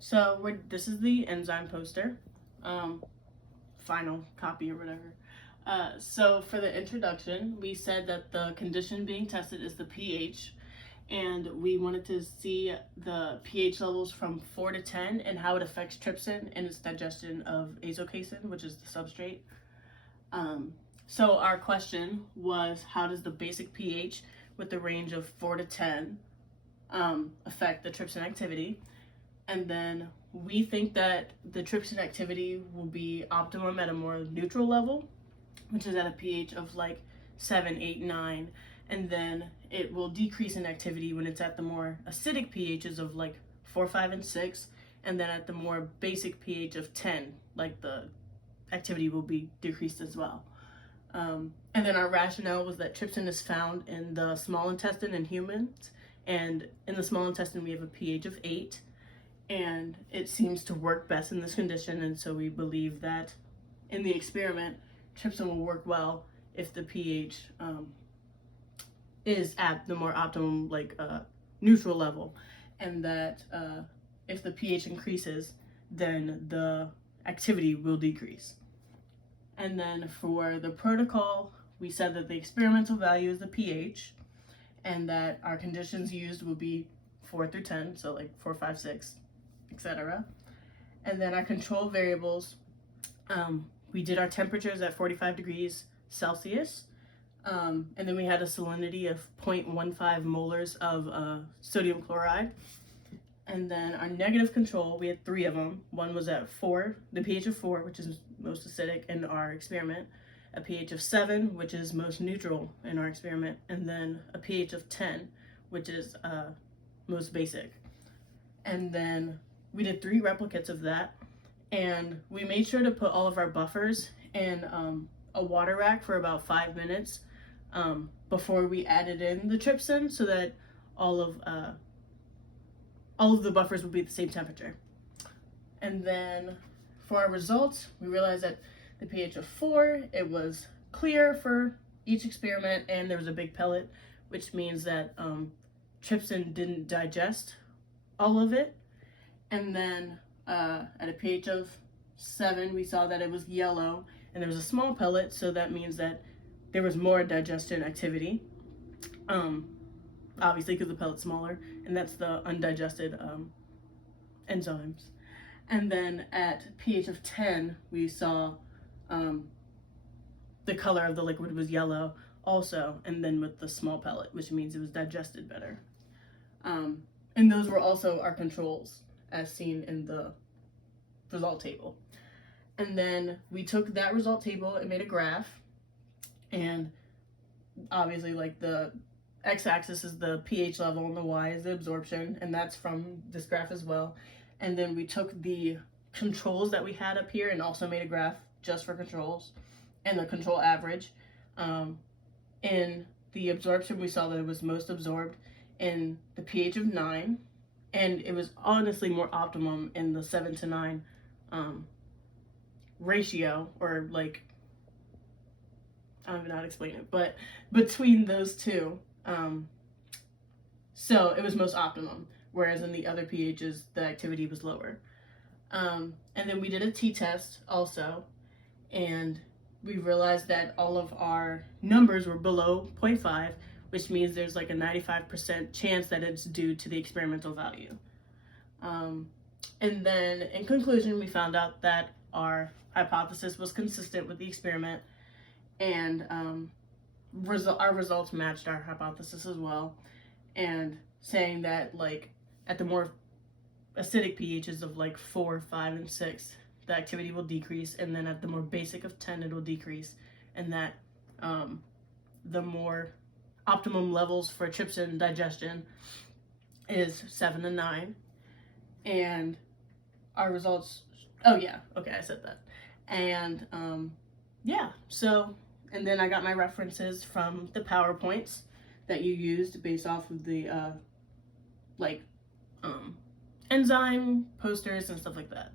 So this is the Enzyme poster, um, final copy or whatever. So for the introduction, we said that the condition being tested is the pH, and we wanted to see the pH levels from 4 to 10 and how it affects trypsin and its digestion of azocasein, which is the substrate. So our question was, how does the basic pH with the range of 4 to 10 affect the trypsin activity? And then we think that the trypsin activity will be optimum at a more neutral level, which is at a pH of like 7, 8, 9. And then it will decrease in activity when it's at the more acidic pHs of like 4, 5, and 6. And then at the more basic pH of 10, like the activity will be decreased as well. And then our rationale was that trypsin is found in the small intestine in humans. And in the small intestine, we have a pH of 8. And it seems to work best in this condition, and so we believe that in the experiment trypsin will work well if the pH is at the more optimum neutral level, and that if the pH increases then the activity will decrease. And then for the protocol, we said that the experimental value is the pH, and that our conditions used will be 4 through 10, so like 4, 5, 6, etc. And then our control variables, we did our temperatures at 45 degrees Celsius, and then we had a salinity of 0.15 molars of sodium chloride. And then our negative control, we had 3 of them. One was at 4, the pH of 4, which is most acidic in our experiment, a pH of 7, which is most neutral in our experiment, and then a pH of 10, which is most basic. And then we did 3 replicates of that, and we made sure to put all of our buffers in a water rack for about 5 minutes before we added in the trypsin, so that all of the buffers would be the same temperature. And then for our results, we realized that the pH of 4, it was clear for each experiment, and there was a big pellet, which means that trypsin didn't digest all of it. And then at a pH of 7, we saw that it was yellow, and there was a small pellet, so that means that there was more digestion activity, obviously because the pellet's smaller, and that's the undigested enzymes. And then at pH of 10, we saw the color of the liquid was yellow also, and then with the small pellet, which means it was digested better. And those were also our controls, as seen in the result table. And then we took that result table and made a graph, and obviously like the x-axis is the pH level and the y is the absorption, and that's from this graph as well. And then we took the controls that we had up here and also made a graph just for controls and the control average. In the absorption, we saw that it was most absorbed in the pH of 9, and it was honestly more optimum in the 7 to 9 ratio, or like, I don't even know how to explain it, but between those two. So it was most optimum, whereas in the other pHs, the activity was lower. And then we did a t-test also, and we realized that all of our numbers were below 0.5, which means there's like a 95% chance that it's due to the experimental value. And then in conclusion, we found out that our hypothesis was consistent with the experiment, and our results matched our hypothesis as well, and saying that like at the more acidic pHs of like 4, 5, and 6, the activity will decrease, and then at the more basic of 10, it will decrease, and that the more optimum levels for trypsin digestion is 7 and 9. And our results, oh yeah, okay, I said that. And yeah, so, and then I got my references from the PowerPoints that you used based off of the enzyme posters and stuff like that.